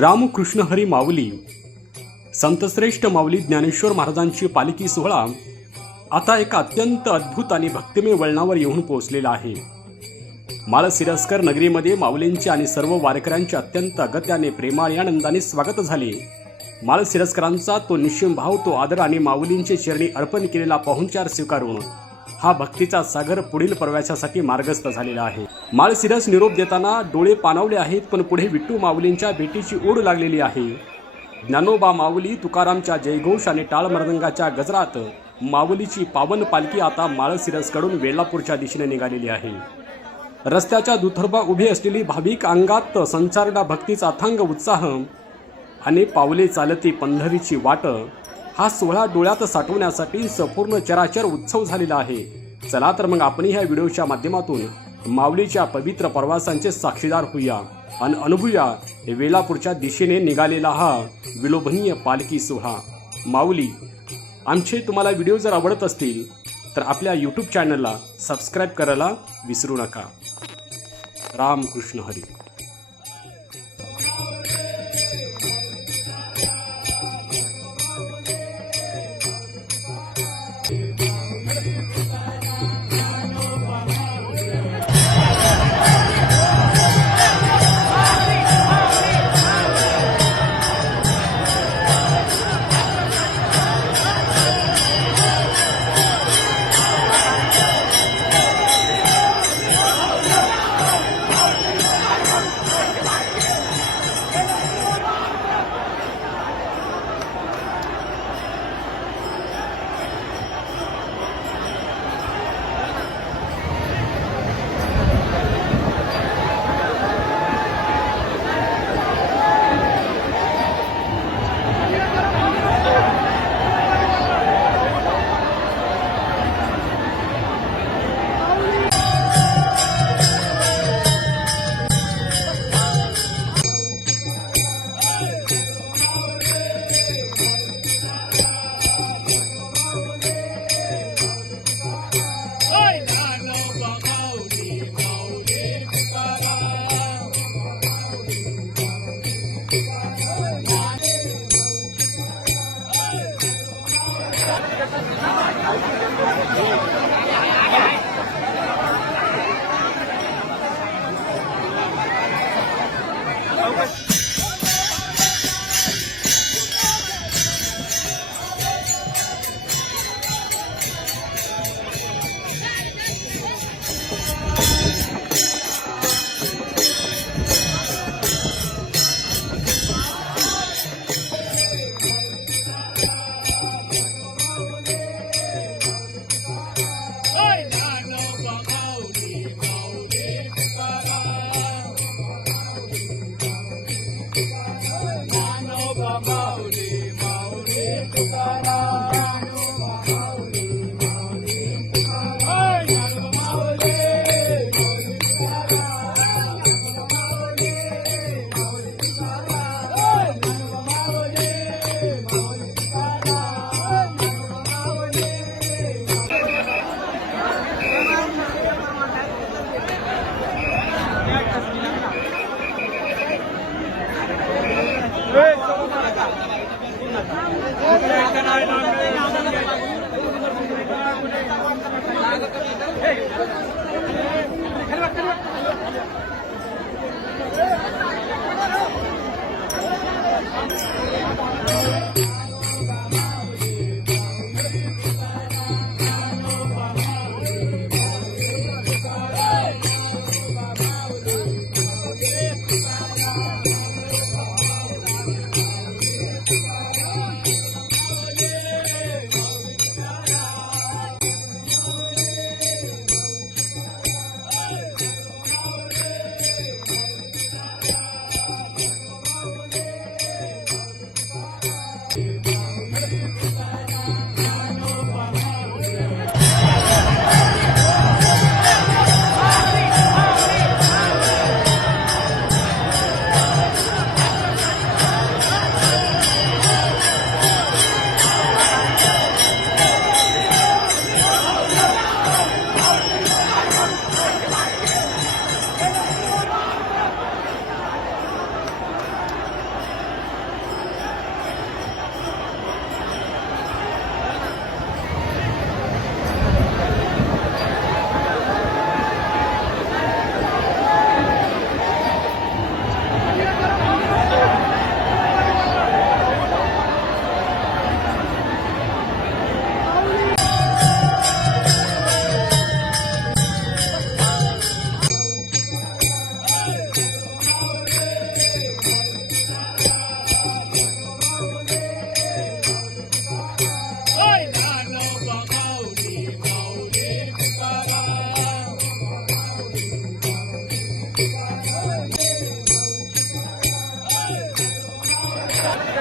रामकृष्ण हरी माऊली संतश्रेष्ठ माऊली ज्ञानेश्वर महाराजांची पालखी सोहळा आता एका अत्यंत अद्भुत आणि भक्तिमय वळणावर येऊन पोहोचलेला आहे। माळशिरस्कर नगरीमध्ये माऊलींचे आणि सर्व वारकऱ्यांचे अत्यंत अगत्याने प्रेमाने आनंदाने स्वागत झाले। माळशिरस्करांचा तो निश्चिम भाव, तो आदर आणि माऊलींचे चरणी अर्पण केलेला पाहुणचार स्वीकारून हा भक्तीचा सागर पुढील प्रवासासाठी मार्गस्थ झालेला आहे। माळशिरस निरोप देताना डोळे पाणावले आहेत, पण पुढे विठ्ठू माऊलींच्या भेटीची ओढ लागलेली आहे। ज्ञानोबा माऊली तुकारामच्या जयघोष आणि टाळ मृदंगाच्या गजरात माऊलीची पावन पालखी आता माळशिरसकडून वेल्हापूरच्या दिशेने निघालेली आहे। रस्त्याच्या दुतर्फा उभी असलेली भाविक अंगात संचारडा भक्तीचा अथांग उत्साह आणि पावले चालती पंढरीची वाट, हा सोहळा डोळ्यात साठवण्यासाठी संपूर्ण चराचर उत्सव झालेला आहे। चला तर मग आपण ह्या व्हिडिओच्या माध्यमातून माऊलीच्या पवित्र प्रवासांचे साक्षीदार होऊया आणि अनुभवूया वेल्हापूरच्या दिशेने निघालेला हा विलोभनीय पालखी सोहळा। माऊली आमचे तुम्हाला व्हिडिओ जर आवडत असतील तर आपल्या यूट्यूब चॅनलला सबस्क्राईब करायला विसरू नका। रामकृष्ण हरी। Hey!